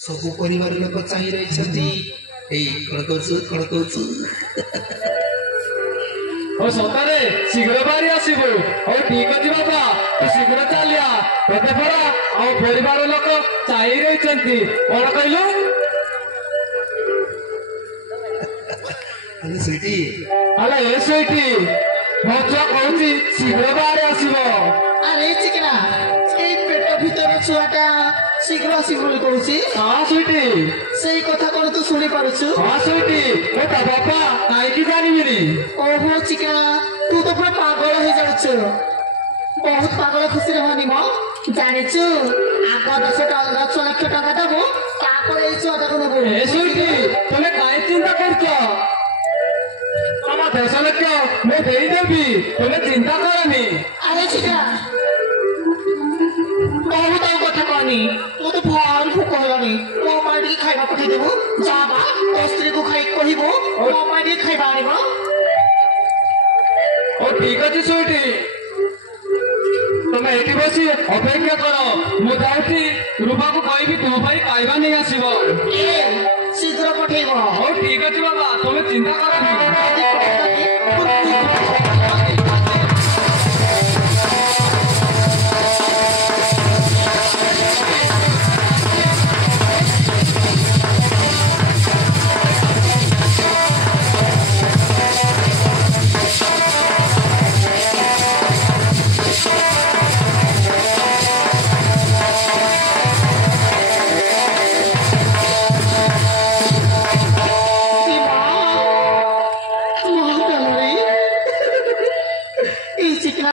ସବୁ ପରିବାର ଲୋକ ଚାହିଁ ରହିଛନ୍ତି ଏଇ କଣ କହୁଛୁ ସତରେ ଶୀଘ୍ର ବାହାରି ଆସିବୁ। ହଉ ଠିକ ଅଛି ବାପା, ତୁ ଶୀଘ୍ର ଚାଲିଆ। ତତେ ପରା ଆଉ ପରିବାର ଲୋକ ଚାହିଁ ରହିଛନ୍ତି। କଣ କହିଲୁ? ସୁଇଟି ଆରେ ଏ ସୁଇଟି, ମୋ ଛୁଆ କହୁଛି ଶୀଘ୍ର ବାହାରି ଆସିବ। ଆରେ ଚିକିନା, ଏଇ ପେଟ ଭିତର ଛୁଆଟା ଶୀଘ୍ର ଆସିବ ବୋଲି କହୁଛି। ହଁ ସୁଇଟି, ସେଇ କଥା କଣ ତୁ ଶୁଣି ପାରୁଛୁ? ହଁ ସୁଇଟି, ମୁଁ ତା ବାପା କାହିଁକି ଜାଣିବିନି। ଓହୋ ଚିକିନା, ତୁ ତ ପୁରା ପାଗଳ ହେଇଯାଉଛୁ। ବହୁତ ପାଗଳ ଖୁସିରେ ହନି ମ। ଜାଣିଛୁ, ଆଗ 10 ଲକ୍ଷ ଟଙ୍କା ଦବୁ, ତାପରେ ଏଇ ଛୁଆଟାକୁ ନେବୁ। ଏ ସୁଇଟି, ତମେ କାହିଁ ଚିନ୍ତା କରୁଛ? ତମ 10 ଲକ୍ଷ ମୁଁ ଦେଇଦେବି, ତମେ ଚିନ୍ତା କରନି। ଆରେ ଚିକିନା, ବହୁତ ଆଉ କଥା କହନି। ମତେ ଭାରି ଭୋକ ହେଲାଣି। ମୋ ପାଇଁ ଟିକେ ଖାଇବା ପଠେଇଦେବୁ। ଯା ବା, ତୋ ସ୍ତ୍ରୀକୁ କହିବୁ ମୋ ପାଇଁ ଟିକେ ଖାଇବା ଆଣିବ। ଓ ଠିକ ଅଛି ସୁଇଟି, ତମେ ଏଠି ବସି ଅପେକ୍ଷା କର। ମୁଁ ଯାଉଛି ରୂପାକୁ କହିବି ତୁମ ପାଇଁ ଖାଇବା ନେଇ ଆସିବ। ଶୀଘ୍ର ପଠେଇବ। ହଉ ଠିକ ଅଛି ବାବା, ତମେ ଚିନ୍ତା କରନି।